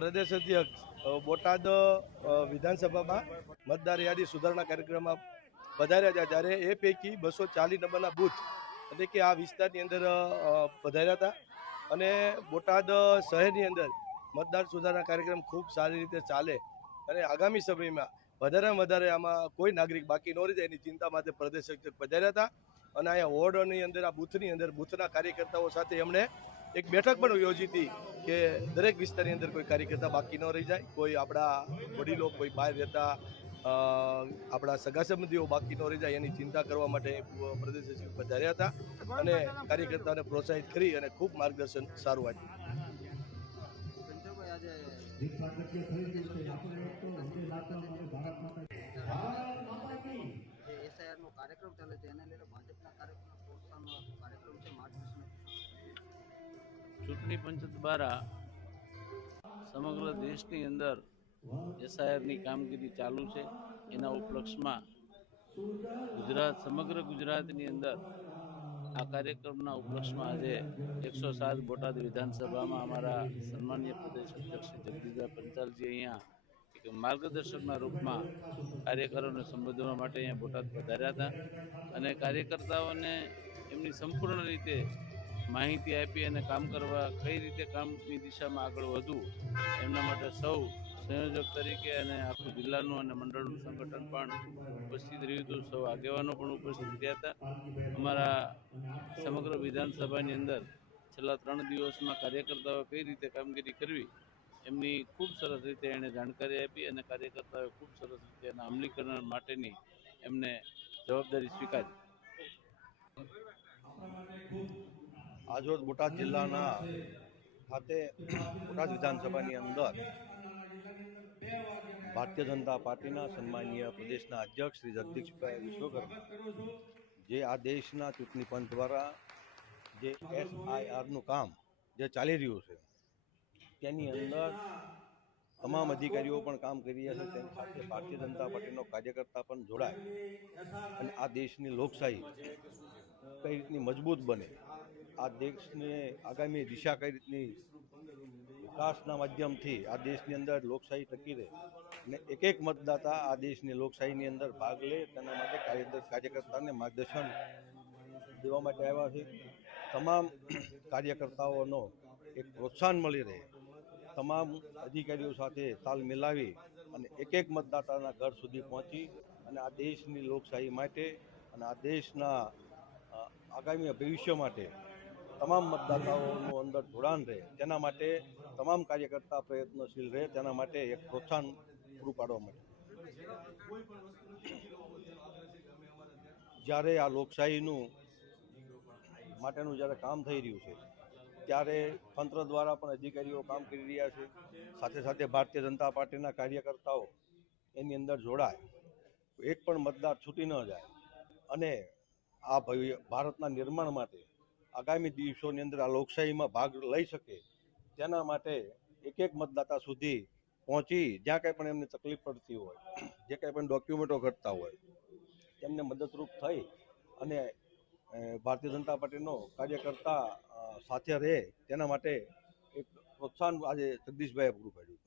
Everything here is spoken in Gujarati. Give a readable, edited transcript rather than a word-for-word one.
પ્રદેશ અધ્યક્ષ બોટાદ વિધાનસભામાં મતદાર યાદી સુધારણા કાર્યક્રમમાં પધાર્યા હતા, ત્યારે એ પૈકી 240 નંબરના બૂથ એટલે કે આ વિસ્તારની અંદર પધાર્યા હતા અને બોટાદ શહેરની અંદર મતદાર સુધારણા કાર્યક્રમ ખૂબ સારી રીતે ચાલે અને આગામી સમયમાં વધારેમાં વધારે આમાં કોઈ નાગરિક બાકી ન રહી જાય એની ચિંતા માટે પ્રદેશ અધ્યક્ષ પધાર્યા હતા અને અહીંયા વોર્ડની અંદર આ બૂથની અંદર બૂથના કાર્યકર્તાઓ સાથે એમણે એક બેઠક પણ યોજી હતી કે દરેક વિસ્તારની અંદર કોઈ કાર્યકર્તા બાકી ન રહી જાય, કોઈ આપણા વડીલો કોઈ બહાર રહેતા આપણા સગા સંબંધીઓ બાકી ન રહી જાય એની ચિંતા કરવા માટે પ્રદેશ સચિવ પધાર્યા હતા અને કાર્યકર્તાઓને પ્રોત્સાહિત કરી અને ખૂબ માર્ગદર્શન સારું આપ્યું. કાર્યક્રમ ચાલે છે એને લઈને ભાજપના કાર્યક્રમ છે ચૂંટણી પંચ દ્વારા સમગ્ર દેશની અંદર એસઆઈઆરની કામગીરી ચાલુ છે. એના ઉપલક્ષમાં સમગ્ર ગુજરાતની અંદર આ કાર્યક્રમના ઉપલક્ષમાં આજે 107 બોટાદ વિધાનસભામાં અમારા સન્માનીય પ્રદેશ અધ્યક્ષ શ્રી જગદીશભાઈ પંચાલજી અહીંયા એક માર્ગદર્શકના રૂપમાં કાર્યકરોને સંબોધવા માટે અહીંયા બોટાદ પધાર્યા હતા અને કાર્યકર્તાઓને એમની સંપૂર્ણ રીતે માહિતી આપી અને કામ કરવા કઈ રીતે કામની દિશામાં આગળ વધવું એમના માટે સૌ સંયોજક તરીકે અને આખું જિલ્લાનું અને મંડળનું સંગઠન પણ ઉપસ્થિત રહ્યું હતું. સૌ આગેવાનો પણ ઉપસ્થિત રહ્યા હતા. અમારા સમગ્ર વિધાનસભાની અંદર છેલ્લા 3 દિવસમાં કાર્યકર્તાઓ કઈ રીતે કામગીરી કરવી એમની ખૂબ સરસ રીતે એણે જાણકારી આપી અને કાર્યકર્તાઓએ ખૂબ સરસ રીતે એના અમલીકરણ માટેની એમને જવાબદારી સ્વીકારી. આજરોજ બોટાદ જિલ્લાના ખાતે બોટાદ વિધાનસભાની અંદર ભારતીય જનતા પાર્ટીના સન્માનીય પ્રદેશના અધ્યક્ષ શ્રી જગદીશભાઈ વિશ્વકર્મા જે આ દેશના ચૂંટણી પંચ દ્વારા જે એસઆઈઆરનું કામ જે ચાલી રહ્યું છે તેની અંદર તમામ અધિકારીઓ પણ કામ કરી રહ્યા છે. તેની સાથે ભારતીય જનતા પાર્ટીનો કાર્યકર્તા પણ જોડાય અને આ દેશની લોકશાહી કઈ રીતની મજબૂત બને, આ દેશને આગામી દિશા કઈ રીતની વિકાસના માધ્યમથી આ દેશની અંદર લોકશાહી ટકી રહે અને એક એક મતદાતા આ દેશની લોકશાહીની અંદર ભાગ લે તેના માટે કાર્યકર્તાને માર્ગદર્શન દેવા માટે આવ્યા છે. તમામ કાર્યકર્તાઓનો એક પ્રોત્સાહન મળી રહે, તમામ અધિકારીઓ સાથે તાલ મિલાવી અને એક એક મતદાતાના ઘર સુધી પહોંચી અને આ દેશની લોકશાહી માટે અને આ દેશના આગામી ભવિષ્ય માટે તમામ મતદાતાઓનું અંદર જોડાણ રહે તેના માટે તમામ કાર્યકર્તા પ્રયત્નશીલ રહે તેના માટે એક પ્રોત્સાહન પૂરું પાડવા માટે જ્યારે આ લોકશાહીનું માટેનું જ્યારે કામ થઈ રહ્યું છે ત્યારે તંત્ર દ્વારા પણ અધિકારીઓ કામ કરી રહ્યા છે. સાથે સાથે ભારતીય જનતા પાર્ટીના કાર્યકર્તાઓ એની અંદર જોડાય, એક પણ મતદાર છૂટી ન જાય અને આ ભારતના નિર્માણ માટે આગામી દિવસોની અંદર આ લોકશાહીમાં ભાગ લઈ શકે તેના માટે એક એક મતદાતા સુધી પહોંચી જ્યાં કંઈ પણ એમને તકલીફ પડતી હોય, જે કંઈ પણ ડોક્યુમેન્ટો ઘટતા હોય તેમને મદદરૂપ થઈ અને ભારતીય જનતા પાર્ટીનો કાર્યકર્તા સાથે રહે તેના માટે એક પ્રોત્સાહન આજે જગદીશભાઈએ પૂરું પાડ્યું.